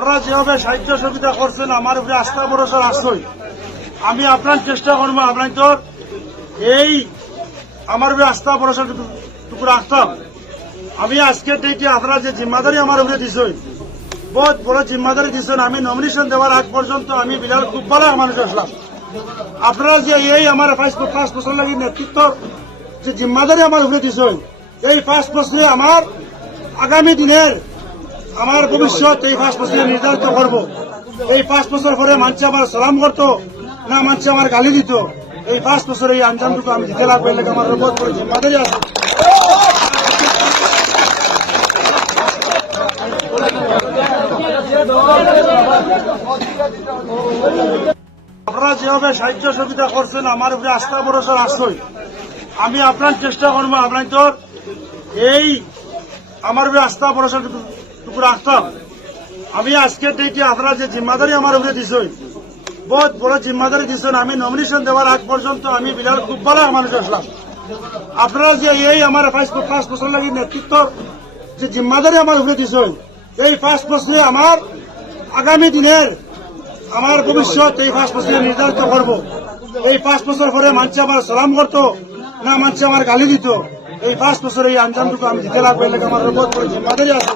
আপনারা যেভাবে সাহিত্য সুবিধা করছেন, আমার উপরে আস্থা, ভরসা রাখছই। আমি আপনার চেষ্টা করব, আপনার তো এই আমার উপরে আস্থা ভরসা টুকু রাখতাম। আমি আজকে ডেটে আপনারা যে জিম্মাদারি আমার উপরে দিছই বহুত বড় জিম্মাদারি দিছেন, আমি নমিনেশন দেওয়ার আগ পর্যন্ত আমি বিলাল খুব ভালো মানুষ আসলাম। আপনারা যে এই আমার পাঁচ বছর লাগে নেতৃত্ব যে জিম্মাদারি আমার উপরে দিছই এই পাঁচ বছরে আমার আগামী দিনের আমার ভবিষ্যৎ এই পাঁচ বছরে নির্ধারিত করব। এই পাঁচ বছর পরে মানুষ আমার সালাম করতো, না মানুষ আমার গালি দিত। এই পাঁচ বছরে এই আঞ্জামটুকু আমি দিতে লাগবে এলাকা আমার রোবত করে জিম্মাদারি আছে আপনারা যেভাবে সাহায্য সুবিধা করছেন, আমার উপরে আস্থা, ভরসা রাখছই। আমি আপনার চেষ্টা করব, আপনার তো এই আমার উপরে আস্থা, ভরসা টুকু- টুকু আমি আজকে ডেটে আপনারা যে জিম্মাদারি আমার উপরে দিছই বহুত বড় জিম্মাদারি দিছেন, আমি নমিনেশন দেওয়ার আগ পর্যন্ত আমি বিলাল খুব ভালো মানুষ আসলাম। আপনারা যে এই আমার পাঁচ বছর লাগে নেতৃত্ব, যে জিম্মাদারি আমার উপরে দিছই এই পাঁচ বছরে আমার আগামী দিনের আমার ভবিষ্যৎ এই পাঁচ বছরে নির্ধারিত করব। এই পাঁচ বছর পরে মানুষ আমার সালাম করতো, না মানুষ আমার গালি দিত। এই পাঁচ বছরে এই আঞ্জামটুকু আমি দিতে লাগবে এলাকা আমার রোবত করে জিম্মাদারি আছে